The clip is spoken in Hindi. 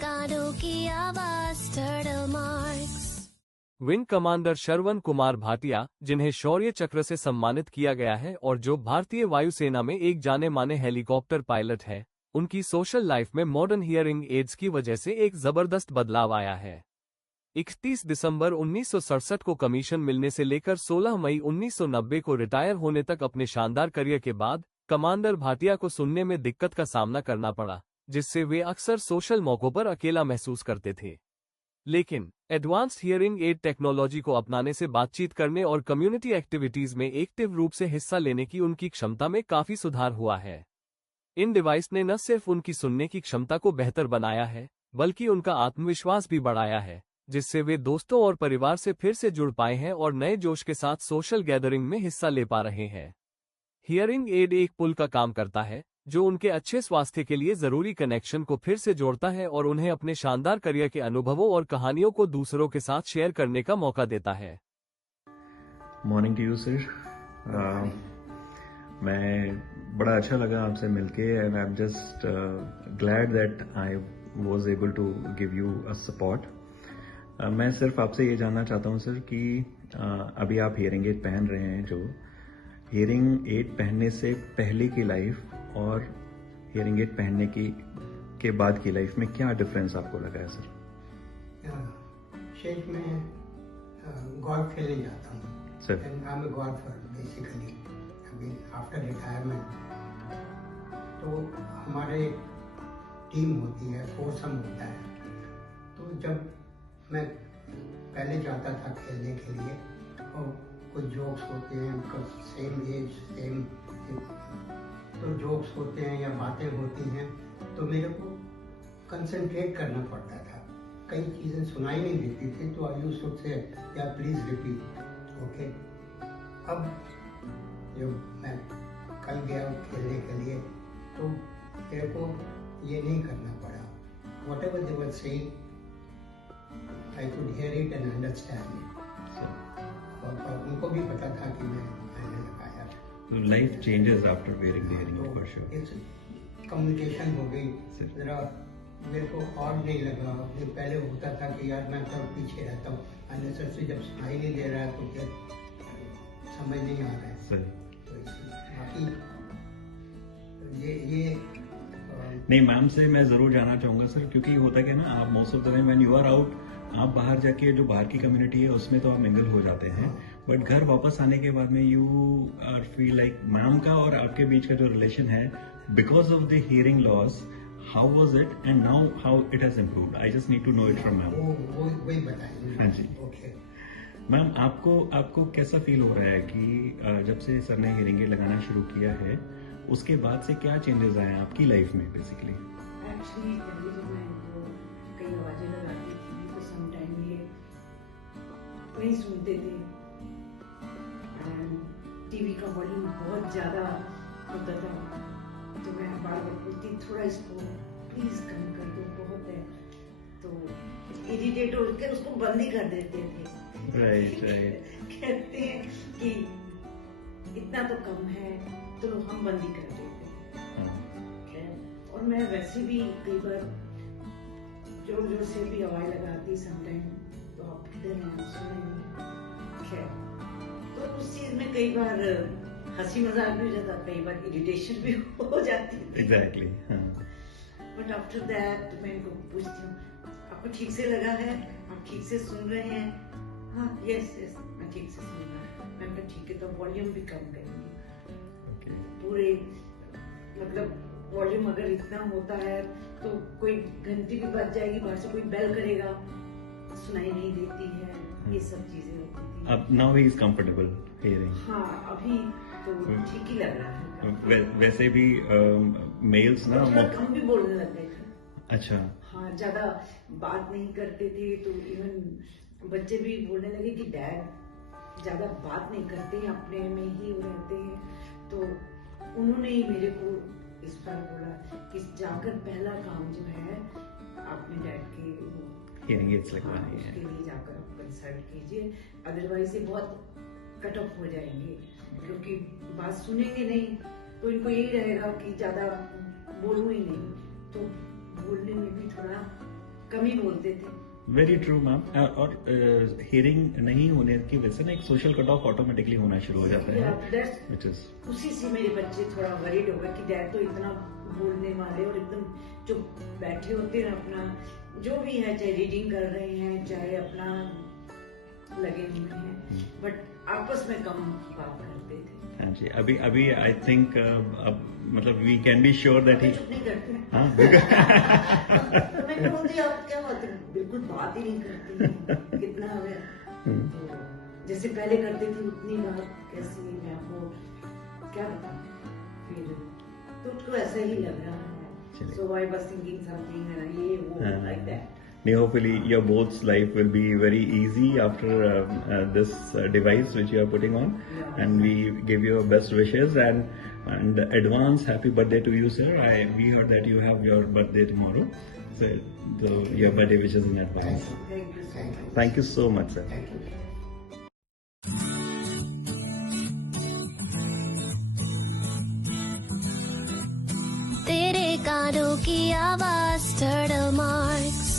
गानों की आवाज turtle marks. Wing commander Shravan Kumar Bhatia, जिन्हें शौर्य चक्र से सम्मानित किया गया है और जो भारतीय वायुसेना में एक जाने माने हेलीकॉप्टर पायलट है, उनकी सोशल लाइफ में मॉडर्न हियरिंग एड्स की वजह से एक जबरदस्त बदलाव आया है। 31 दिसंबर 1967 को कमीशन मिलने से लेकर 16 मई 1990 को रिटायर होने तक अपने शानदार करियर के बाद कमांडर भाटिया को सुनने में दिक्कत का सामना करना पड़ा, जिससे वे अक्सर सोशल मौकों पर अकेला महसूस करते थे। लेकिन एडवांस्ड हियरिंग एड टेक्नोलॉजी को अपनाने से बातचीत करने और कम्युनिटी एक्टिविटीज में एक्टिव रूप से हिस्सा लेने की उनकी क्षमता में काफी सुधार हुआ है। इन डिवाइस ने न सिर्फ उनकी सुनने की क्षमता को बेहतर बनाया है, बल्कि उनका आत्मविश्वास भी बढ़ाया है, जिससे वे दोस्तों और परिवार से फिर से जुड़ पाए हैं और नए जोश के साथ सोशल गैदरिंग में हिस्सा ले पा रहे हैं। हियरिंग एड एक पुल का काम करता है, जो उनके अच्छे स्वास्थ्य के लिए जरूरी कनेक्शन को फिर से जोड़ता है और उन्हें अपने शानदार करियर के अनुभवों और कहानियों को दूसरों के साथ शेयर करने का मौका देता है। Morning to you sir. मैं बड़ा अच्छा लगा आपसे मिलके and I am just glad that I was able to give you a support. मैं सिर्फ आपसे ये जानना चाहता हूँ सर कि अभी आप हियरिंग एड पहन रहे हैं, जो हियरिंग एड पहनने से पहले की लाइफ और हियरिंग एड पहनने के बाद की लाइफ में क्या डिफरेंस आपको लगा है सर? शेख में गॉल्फ खेलने जाता हूँ sir, and I am a golfer basically. अभी आफ्टर रिटायरमेंट तो हमारे टीम होती है, फोरसम होता है। तो जब मैं पहले जाता था खेलने के लिए और कुछ जोक्स होते हैं, बिकॉज सेम एज सेम, तो जोक्स होते हैं या बातें होती हैं, तो मेरे को कंसंट्रेट करना पड़ता था। कई चीज़ें सुनाई नहीं देती थी, तो आई यूज्ड टू से या प्लीज रिपीट, ओके। अब जब मैं कल गया खेलने के लिए तो मेरे को ये नहीं करना पड़ा। Whatever they were saying I could hear it and understand it. और उनको भी पता था कि मैंने लगाया। Life changes after wearing the hearing aid for sure. Communication हो गई जरा, मेरे को और नहीं लगा। पहले होता था कि यार मैं तो पीछे रहता हूँ, अननेसेसरी जब सुनाई नहीं दे रहा है तो क्या समझ नहीं आ रहा है सर। तो बाकी ये नहीं, मैम से मैं जरूर जानना चाहूंगा सर, क्योंकि होता है ना, आप most of the time when you are out, आप बाहर जाके जो बाहर की कम्युनिटी है उसमें तो आप मिंगल हो जाते हैं, बट घर वापस आने के बाद में you are feel like ma'am का और आपके बीच का जो रिलेशन है because of the hearing loss, how was it and now how it has improved? I just need to know it from ma'am. वही बताइए। हाँ जी, ओके मैम, आपको कैसा फील हो रहा है कि जब से सर ने हियरिंग एड लगाना शुरू किया है उसके बाद से क्या चेंजेस आए हैं आपकी लाइफ में बेसिकली? एक्चुअली पहले जब मैं कई आवाजें लगाती थी तो सम टाइम ये नहीं सुनते थे, टीवी का वॉल्यूम बहुत ज्यादा होता था, तो मैं बार बार बोलती थोड़ा इसको प्लीज कम कर दो, बहुत है, तो इरिटेट होकर उसको बंद ही कर देते थे। राइट कहते हैं कि इतना तो कम है, तो हम बंद ही कर देते हैं। और मैं वैसे भी कई बार जोर जोर से भी आवाज लगाती समटाइम, तो आप किधर हैं सुने। खैर, तो उस चीज में कई बार हंसी मजाक भी हो जाता, कई बार इरिटेशन भी हो जाती थी। एग्जैक्टली। बट आफ्टर दैट मैं इनको पूछती हूँ, आपको ठीक से लगा है, आप ठीक से सुन रहे हैं? हाँ, यस यस, मैं ठीक से सुन रहा हूँ। मैं कहा ठीक है, तो वॉल्यूम भी कम करेंगे। पूरे मतलब वॉल्यूम अगर इतना होता है तो कोई घंटी भी बज जाएगी, बाहर से कोई बेल करेगा, सुनाई नहीं देती है, ये सब चीजें होती थी। अब now he is comfortable hearing. हाँ, अभी तो ठीक ही लग रहा है। वैसे भी मेल्स ना हम भी बोलने लग गए थे। अच्छा। हाँ, ज्यादा बात नहीं करते थे, तो इवन बच्चे भी बोलने लगे कि डैड ज्यादा बात नहीं करते हैं, अपने में ही रहते हैं। तो उन्होंने ही मेरे को इस बार बोला कि जाकर पहला काम जो है आपने डैड के हियरिंग एड्स लगवाने हैं, उसके लिए जाकर आप कंसल्ट कीजिए, अदरवाइज ये बहुत कट ऑफ हो जाएंगे, क्योंकि बात सुनेंगे नहीं तो इनको यही रहेगा कि ज्यादा बोलूं ही नहीं, तो बोलने में भी थोड़ा कम ही बोलते थे। Very true ma'am. और हियरिंग नहीं होने की वजह से ना एक सोशल कट ऑफ ऑटोमेटिकली होना शुरू हो जाता है, which is उसी से मेरे बच्चे थोड़ा वरीड हो गए कि डैड तो इतना बोलने वाले और एकदम जो बैठे होते हैं अपना जो भी है, चाहे रीडिंग कर रहे हैं चाहे अपना लगे हुए हैं, बट आपस में कम बात करते थे। हाँ जी, अभी आई थिंक अब मतलब we can be sure that he नहीं करते हैं। हाँ मैंने बोलती आप क्या बात है, बिल्कुल बात ही नहीं करती कितना है तो जैसे पहले करते थे उतनी बात कैसी मैं आपको क्या बताऊं, फिर तो उसको ऐसा ही लग रहा है। सो आई वाज थिंकिंग समथिंग ये वो like that. Hopefully your both's life will be very easy after this device which you are putting on, and we give you best wishes and advance happy birthday to you, sir. We heard that you have your birthday tomorrow, so your birthday wishes in advance. Thank you so much. Thank you so much, sir. Thank you. तेरे कानों की आवाज टर्टल मार्क्स।